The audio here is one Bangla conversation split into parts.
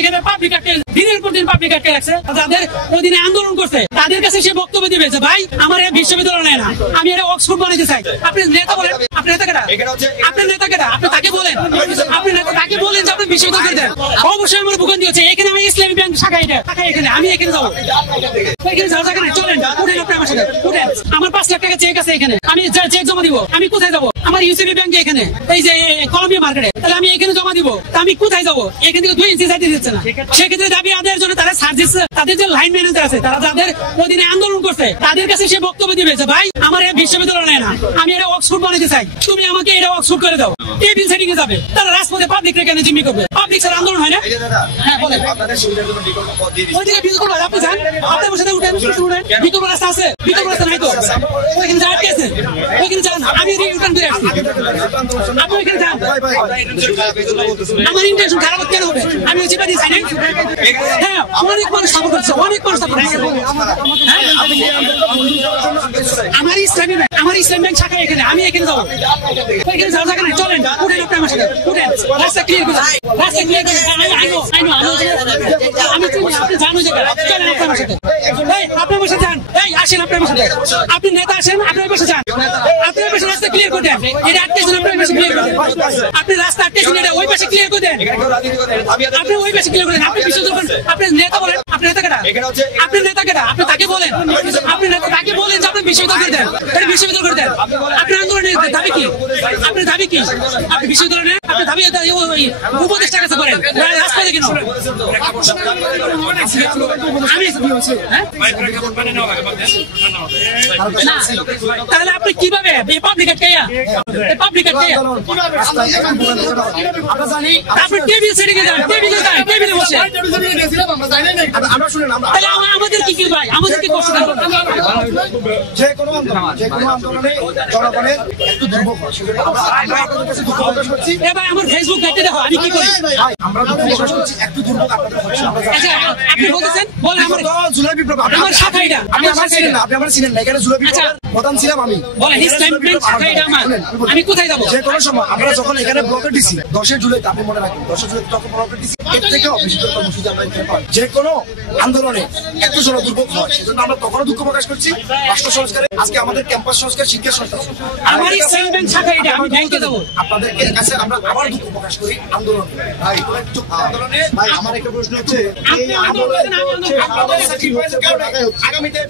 এখানে পাবলিক আটকে দিনের পর দিন পাবলিক আটকে রাখছে, যাদের ওই দিনে আন্দোলন করছে তাদের কাছে সে বক্তব্য দিবে যে ভাই আমার এই বিশ্ববিদ্যালয় নেয় না, আমি এটা অক্সফোর্ড বানাইতে চাই। আপনি নেতা বলেন, আপনি নেতা কেটা, আপনার নেতা কেটা, আপনি তাকে বলেন, আপনি নেতা তাকে বলেন যে আপনি বিশ্ববিদ্যালয় দেন। অবশ্যই আমার ভূখণ্ড হচ্ছে এখানে, আমি ইসলামী ব্যাংক শাখা এটা এখানে, আমি এখানে যাবো, এখানে যাওয়া যাবে না, চলেন উঠেন আপনি আমার সাথে উঠেন। আমার 5 লাখ টাকা চেক আছে এখানে, আমি চেক জমা দিব, আমি কোথায় যাবো? আমার ইউসিবি ব্যাংকে এখানে, এই যে কলম্বিয়া মার্কেটে, তাহলে আমি এখানে জমা দিব, আমি কোথায় যাবো? এখান থেকে 2 ইঞ্চি চাইতে দিচ্ছে না। সেক্ষেত্রে দাবি আদায়ের জন্য তারা সার্ভিস, তাদের যে লাইন ম্যানেজার আছে, তারা যাদের ওই দিনে আন্দোলন করছে তাদের কাছে সে বক্তব্য দিবে যে ভাই আমার এই বিশ্ববিদ্যালয় নেয় না, আমি এটা অক্সফোর্ড বানাইতে চাই, তুমি আমাকে এটা অক্সফোর্ড করে দাও। টেবিল সেটিং এ যাবে, তারা রাজপথে পাবলিক রেখে জিম্মি করবে। পাবলিক ছাড়া আন্দোলন হয় না। হ্যাঁ বলেন, ওইদিকে বিকল্প আপনি যান, আপনার সাথে উঠেন, বিকল্প রাস্তা আছে, বিকল্প রাস্তা নাই তো, ওইখানে যা আটকে আছে ওইখানে যান, আমি রিটার্ন করে আসছি, আপনি ওইখানে যান। আমার ইন্টেনশন খারাপ কেন হবে? আমি চিপা দিই চাই না। হ্যাঁ অনেক মানুষ সাপোর্ট করছে, অনেক মানুষ সাপোর্ট করছে। আমার ইসলামী ব্যাংক শাখা এখানে, আমি এখানে যাবো, ওইখানে যাওয়া যাবে না, চলেন উঠেন আপনি আমার সাথে উঠেন, রাস্তা ক্লিয়ার করে, রাস্তা ক্লিয়ার করে, আমি চিনি, আপনি জানো যে চলেন আপনি আমার সাথে, আপনি বসে যান, এই আসেন আপনি আমার সাথে, আপনি নেতা আসেন, আপনি বসে যান, আপনি বসে রাস্তা ক্লিয়ার করে দেন, এটা আটকেছেন, আপনি পাশে ক্লিয়ার করে দেন, আপনি রাস্তা আটকেছেন, এটা ওই পাশে ক্লিয়ার করে দেন, আপনি ওই পাশে ক্লিয়ার করে দেন, আপনি বিশ্ববিদ্যালয়, আপনি নেতা বলেন, আপনি নেতা কেটা, আপনি নেতা কেটা, আপনি তাকে বলেন, আপনি নেতা তাকে বলেন যে আপনি বিশ্ববিদ্যালয় করে দেন, এটা বিশ্ববিদ্যালয় করে দেন। আপনি আন্দোলনের দাবি কি? আপনি দাবি কি? আপনি বিশ্ববিদ্যালয়ে আপনি দাবি উপদেষ্টার কাছে করেন, রাস্তায় কেন? তাহলে আপনি কিভাবে পাবলিক আপনি টেবিল সেটিং এ যান, টেবিলে বসে আমাদের কি ভাই, আমাদের কি কষ্ট? যে কোনো আন্দোলনে জনগণের একটু দুর্ভোগ হয়, ভাই আমার ফেসবুক ঘাটতে দেখো আমি কি করি, আমরা প্রকাশ করছি, একটু দুর্ভোগ আপনাদের হচ্ছে। আপনি বলতেছেন বলেন আমার জুলাই বিপ্লব, আমার শাখা এটা, আপনি আমার ছিলেন না, আপনি আমার ছিলেন না, এখানে জুলাই বিপ্লবের প্রধান ছিলাম আমি। বলেন ইসলামী ব্যাংক শাখা এটা আমার, আমি কোথায় যাবো? যে কোনো সময় আমরা যখন এখানে ব্লকে দিছি 10 জুলাই, আপনি মনে রাখেন 10 জুলাই যখন ব্লকে দিছি, এর থেকে অফিসিয়াল কর্মসূচি আমরা এখানে পাই। যে কোনো আন্দোলনে একটু জন দুর্ভোগ হয়, সেজন্য আমরা তখনও দুঃখ প্রকাশ করছি। রাষ্ট্র সংস্কারে আজকে আমাদের ক্যাম্পাস সংস্কার, শিক্ষা সংস্কার, আমার ইসলামী ব্যাংক শাখা এটা, আমি ব্যাংকে যাবো। আপনাদের কাছে আমরা আবার দুঃখ প্রকাশ করি আন্দোলন। ভাই আন্দোলনে ভাই আমার একটা প্রশ্ন হচ্ছে, এই আন্দোলনে আপনাদের স্যাক্রিফাইস কেন আগামীতে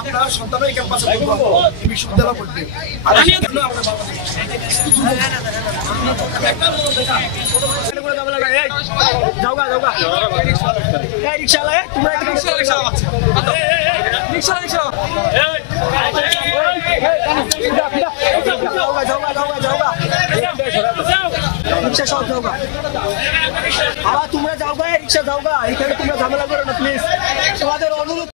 আপনার সন্তান এই ক্যাম্পাসে বিশ্ববিদ্যালয় পড়বে, আর তোমরা যাও গা, রিক্সা যাও গা, এখানে তোমরা ঝামেলা করো না প্লিজ, তোমাদের অনুরোধ।